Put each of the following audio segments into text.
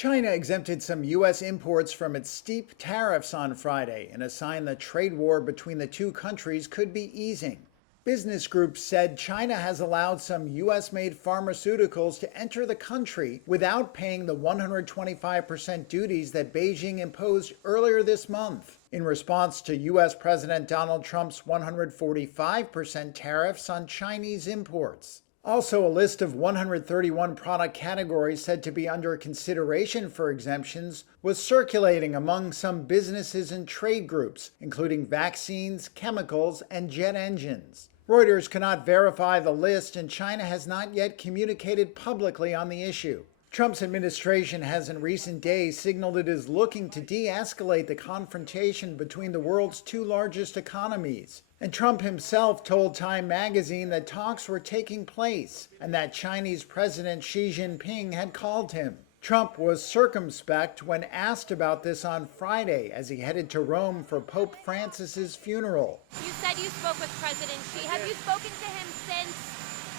China exempted some U.S. imports from its steep tariffs on Friday in a sign the trade war between the two countries could be easing. Business groups said China has allowed some U.S.-made pharmaceuticals to enter the country without paying the 125% duties that Beijing imposed earlier this month, in response to U.S. President Donald Trump's 145% tariffs on Chinese imports. Also, a list of 131 product categories said to be under consideration for exemptions was circulating among some businesses and trade groups, including vaccines, chemicals, and jet engines. Reuters cannot verify the list, and China has not yet communicated publicly on the issue. Trump's administration has in recent days signaled it is looking to de-escalate the confrontation between the world's two largest economies. And Trump himself told Time magazine that talks were taking place and that Chinese President Xi Jinping had called him. Trump was circumspect when asked about this on Friday as he headed to Rome for Pope Francis's funeral. You said you spoke with President Xi. Have you spoken to him since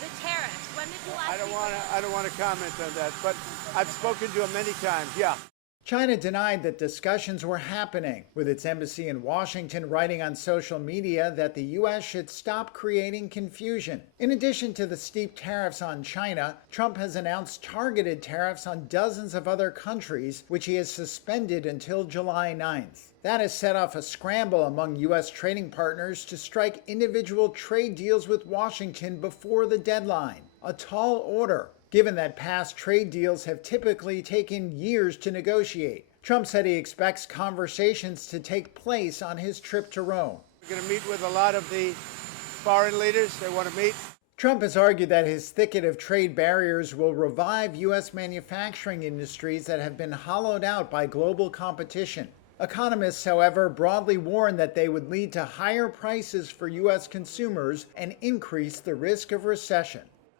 the tariffs? When did you last speak with him? I don't want to comment on that, but I've spoken to him many times, yeah. China denied that discussions were happening, with its embassy in Washington writing on social media that the U.S. should stop creating confusion. In addition to the steep tariffs on China, Trump has announced targeted tariffs on dozens of other countries, which he has suspended until July 9th. That has set off a scramble among U.S. trading partners to strike individual trade deals with Washington before the deadline. A tall order, given that past trade deals have typically taken years to negotiate. Trump said he expects conversations to take place on his trip to Rome. We're going to meet with a lot of the foreign leaders. They want to meet. Trump has argued that his thicket of trade barriers will revive U.S. manufacturing industries that have been hollowed out by global competition. Economists, however, broadly warn that they would lead to higher prices for U.S. consumers and increase the risk of recession.